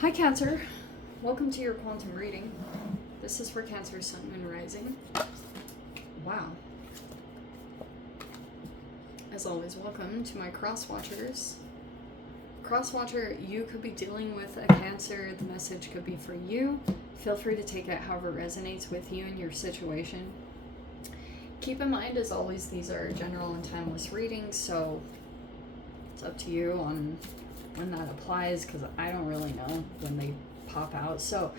Hi Cancer, welcome to your quantum reading. This is for Cancer, Sun, Moon, Rising. Wow. As always, welcome to my cross watchers. Cross watcher, you could be dealing with a Cancer. The message could be for you. Feel free to take it however resonates with you and your situation. Keep in mind, as always, these are general and timeless readings, so it's up to you on when that applies, because I don't really know when they pop out. So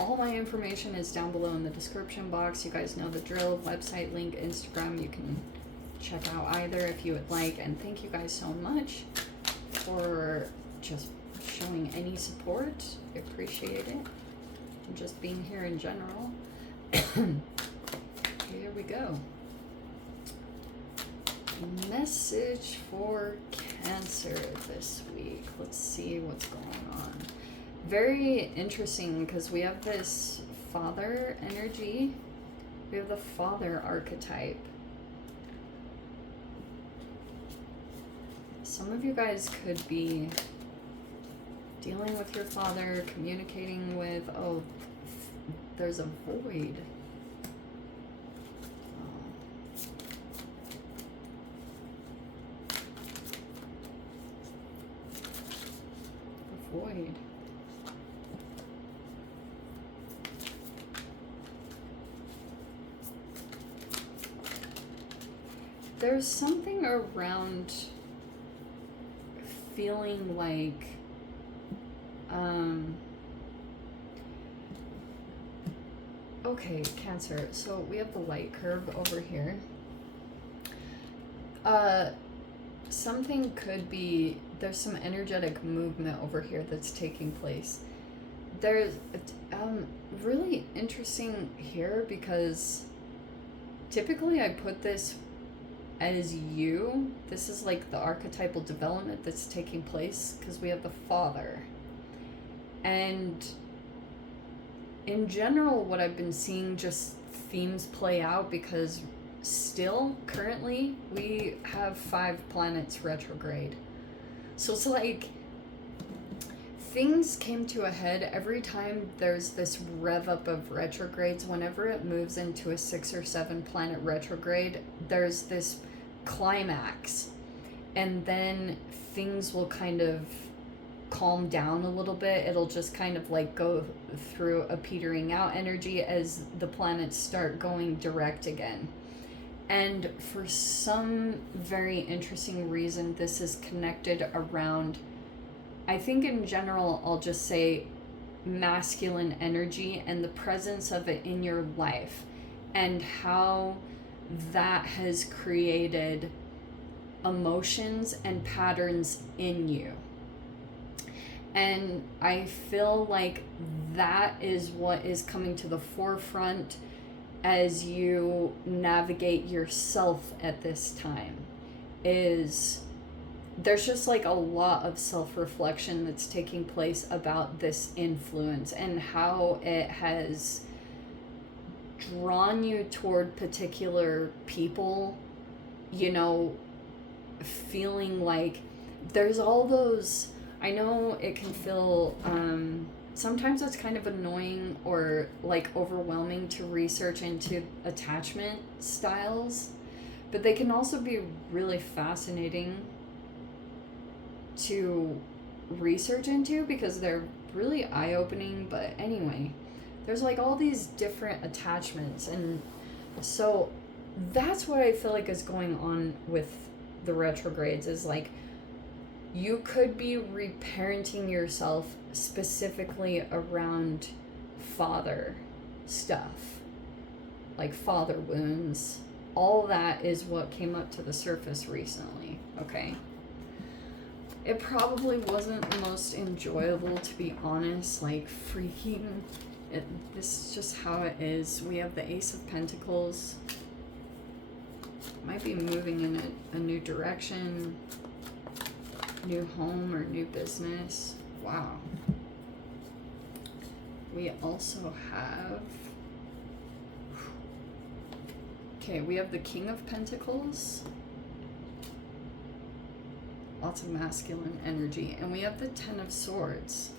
all my information is down below in the description box. You guys know the drill. Website link, Instagram, you can check out either if you would like. And thank you guys so much for just showing any support. I appreciate it. And just being here in general. Here we go. Message for Cancer this week. Let's see what's going on. Very interesting because we have this father energy. We have the father archetype. Some of you guys could be dealing with your father, communicating with, oh, there's a void. Void. There's something around feeling like okay, Cancer, so we have the light curve over here. Something could be, there's some energetic movement over here that's taking place. There's really interesting here because typically I put this as you. This is like the archetypal development that's taking place because we have the father. And in general, what I've been seeing, just themes play out because still, currently, we have 5 planets retrograde. So it's like things came to a head every time there's this rev up of retrogrades. Whenever it moves into a 6 or 7 planet retrograde, there's this climax. And then things will kind of calm down a little bit. It'll just kind of like go through a petering out energy as the planets start going direct again. And for some very interesting reason, this is connected around, I think in general, I'll just say masculine energy and the presence of it in your life and how that has created emotions and patterns in you. And I feel like that is what is coming to the forefront as you navigate yourself at this time. Is there's just like a lot of self-reflection that's taking place about this influence and how it has drawn you toward particular people, you know, feeling like there's all those, I know it can feel sometimes it's kind of annoying or like overwhelming to research into attachment styles, but they can also be really fascinating to research into because they're really eye-opening. But anyway, there's like all these different attachments, and so that's what I feel like is going on with the retrogrades, is like you could be reparenting yourself specifically around father stuff, like father wounds. All that is what came up to the surface recently, okay? It probably wasn't the most enjoyable, to be honest, like freaking, this is just how it is. We have the Ace of Pentacles. Might be moving in a new direction, new home or new business. Wow. We also have, okay, we have the King of Pentacles. Lots of masculine energy. And we have the Ten of Swords.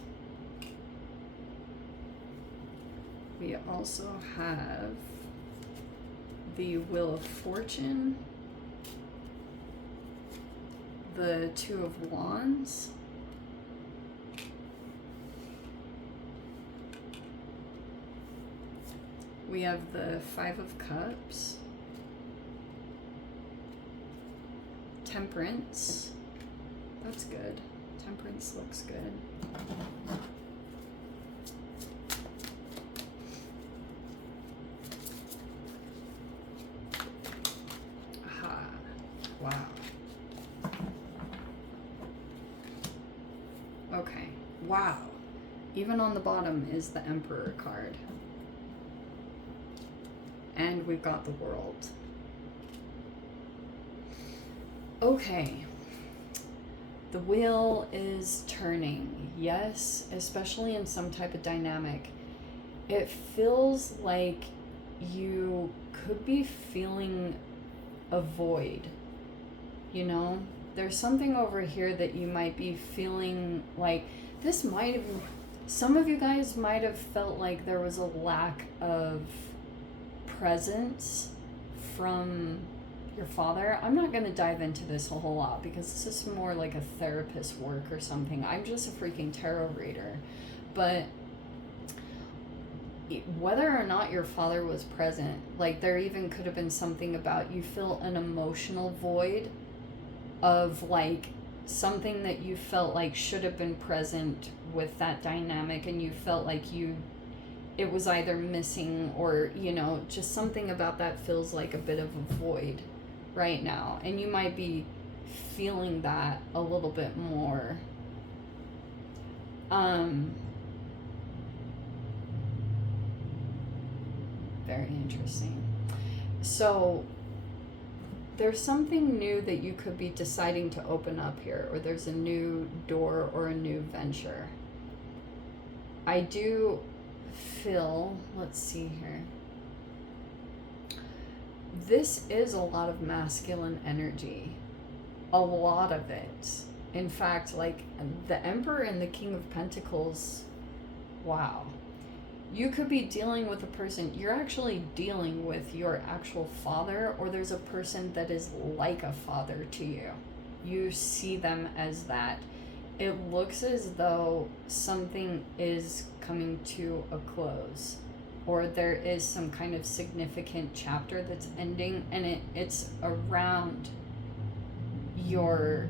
We also have the Wheel of Fortune, the Two of Wands, we have the Five of Cups, Temperance. That's good. Temperance looks good. Aha. Wow. Okay. Wow. Even on the bottom is the Emperor card. And we've got the World. Okay. The wheel is turning. Yes, especially in some type of dynamic. It feels like you could be feeling a void. You know? There's something over here that you might be feeling like this might have, some of you guys might have felt like there was a lack of presence from your father. I'm not going to dive into this a whole lot because this is more like a therapist work or something. I'm just a freaking tarot reader. But whether or not your father was present, like there even could have been something about you feel an emotional void of like something that you felt like should have been present with that dynamic, and you felt like it was either missing or, you know, just something about that feels like a bit of a void right now. And you might be feeling that a little bit more. Very interesting. So there's something new that you could be deciding to open up here, or there's a new door or a new venture. I do feel, let's see here. This is a lot of masculine energy. A lot of it. In fact, like the Emperor and the King of Pentacles, wow. You could be dealing with a person, you're actually dealing with your actual father, or there's a person that is like a father to you. You see them as that. It looks as though something is coming to a close, or there is some kind of significant chapter that's ending, and it's around your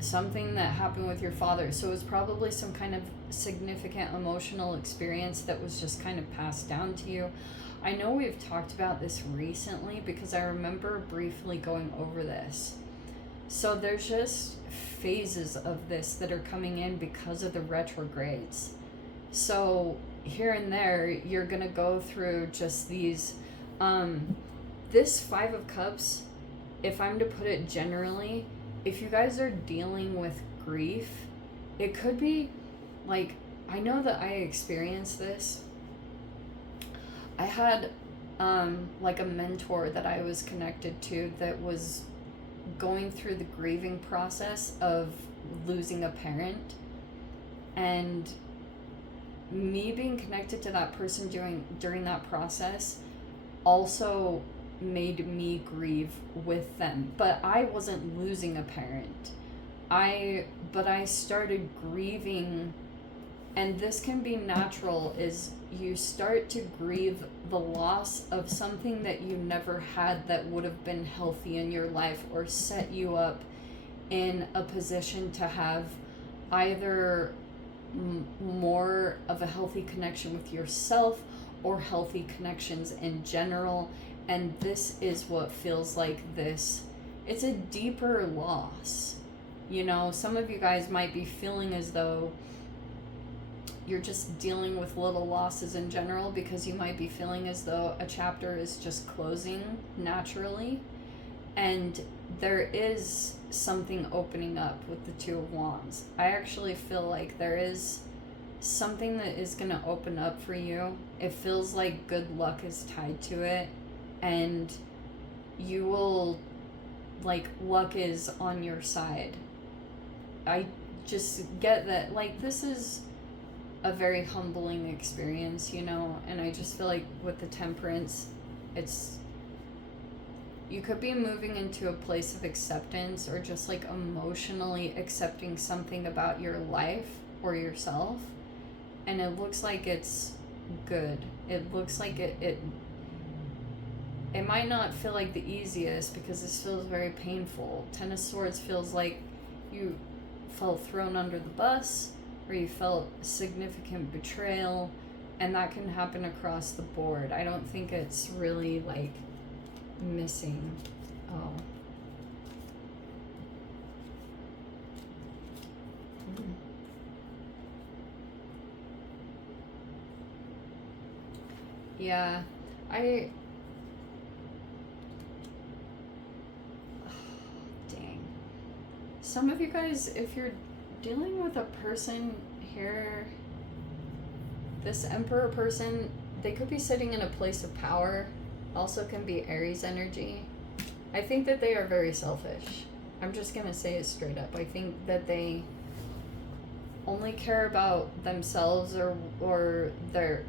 something that happened with your father. So it was probably some kind of significant emotional experience that was just kind of passed down to you. I know we've talked about this recently because I remember briefly going over this. So there's just phases of this that are coming in because of the retrogrades. So here and there, you're going to go through just these, this Five of Cups, if I'm to put it generally, if you guys are dealing with grief, it could be like, I know that I experienced this. I had like a mentor that I was connected to that was going through the grieving process of losing a parent, and me being connected to that person during that process also made me grieve with them. But I wasn't losing a parent. But I started grieving, and this can be natural, is you start to grieve the loss of something that you never had that would have been healthy in your life or set you up in a position to have either more of a healthy connection with yourself or healthy connections in general. And this is what feels like this. It's a deeper loss. You know, some of you guys might be feeling as though you're just dealing with little losses in general because you might be feeling as though a chapter is just closing naturally. And there is something opening up with the Two of Wands. I actually feel like there is something that is going to open up for you. It feels like good luck is tied to it. And you will, like, luck is on your side. I just get that, like, this is a very humbling experience, you know, and I just feel like with the Temperance, it's, you could be moving into a place of acceptance or just like emotionally accepting something about your life or yourself, and it looks like it's good. It looks like it might not feel like the easiest because this feels very painful. Ten of Swords feels like you felt thrown under the bus or you felt significant betrayal, and that can happen across the board. I don't think it's really like missing. Oh. Mm. Yeah, I... Dang. Some of you guys, if you're dealing with a person here, this Emperor person, they could be sitting in a place of power. Also can be Aries energy. I think that they are very selfish. I'm just gonna say it straight up. I think that they only care about themselves or their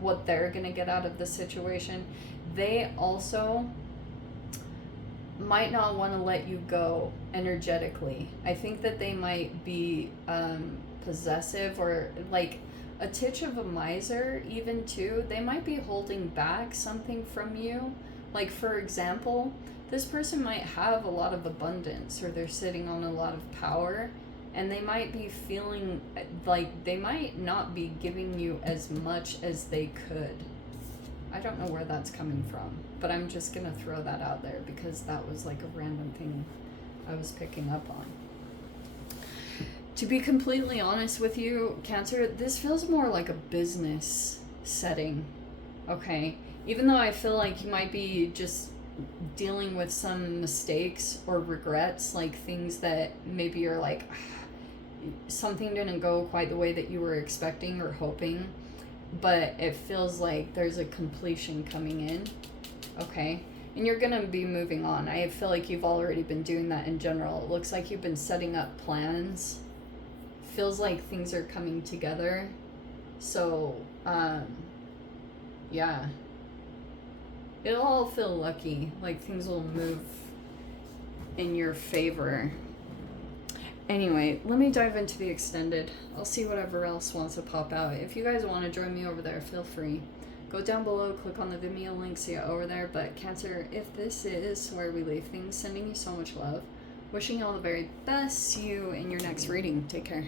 what they're gonna get out of the situation. They also might not want to let you go energetically. I think that they might be possessive or like a titch of a miser even too. They might be holding back something from you. Like for example, this person might have a lot of abundance or they're sitting on a lot of power, and they might be feeling like they might not be giving you as much as they could. I don't know where that's coming from, but I'm just gonna throw that out there because that was like a random thing I was picking up on. To be completely honest with you, Cancer, this feels more like a business setting, okay? Even though I feel like you might be just dealing with some mistakes or regrets, like things that maybe you're like, something didn't go quite the way that you were expecting or hoping, but it feels like there's a completion coming in, okay? And you're gonna be moving on. I feel like you've already been doing that in general. It looks like you've been setting up plans. Feels like things are coming together. So, yeah. It'll all feel lucky. Like things will move in your favor. Anyway, let me dive into the extended. I'll see whatever else wants to pop out. If you guys want to join me over there, feel free. Go down below, click on the Vimeo link, see it over there. But Cancer, if this is where we leave things, sending you so much love. Wishing you all the very best. See you in your next reading. Take care.